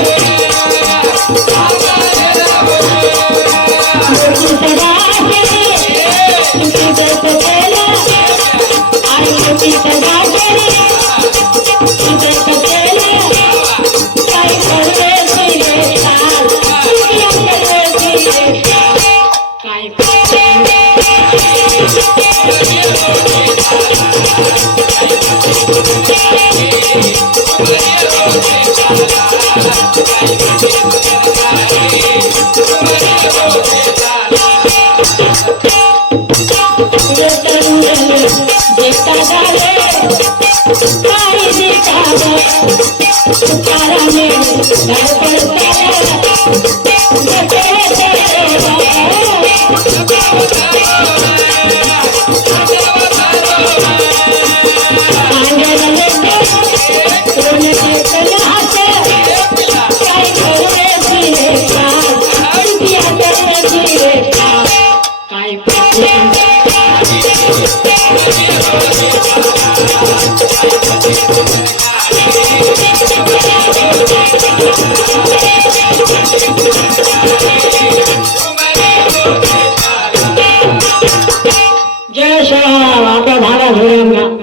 Yeah. जय श्री राम आपका भाड़ा भरेगा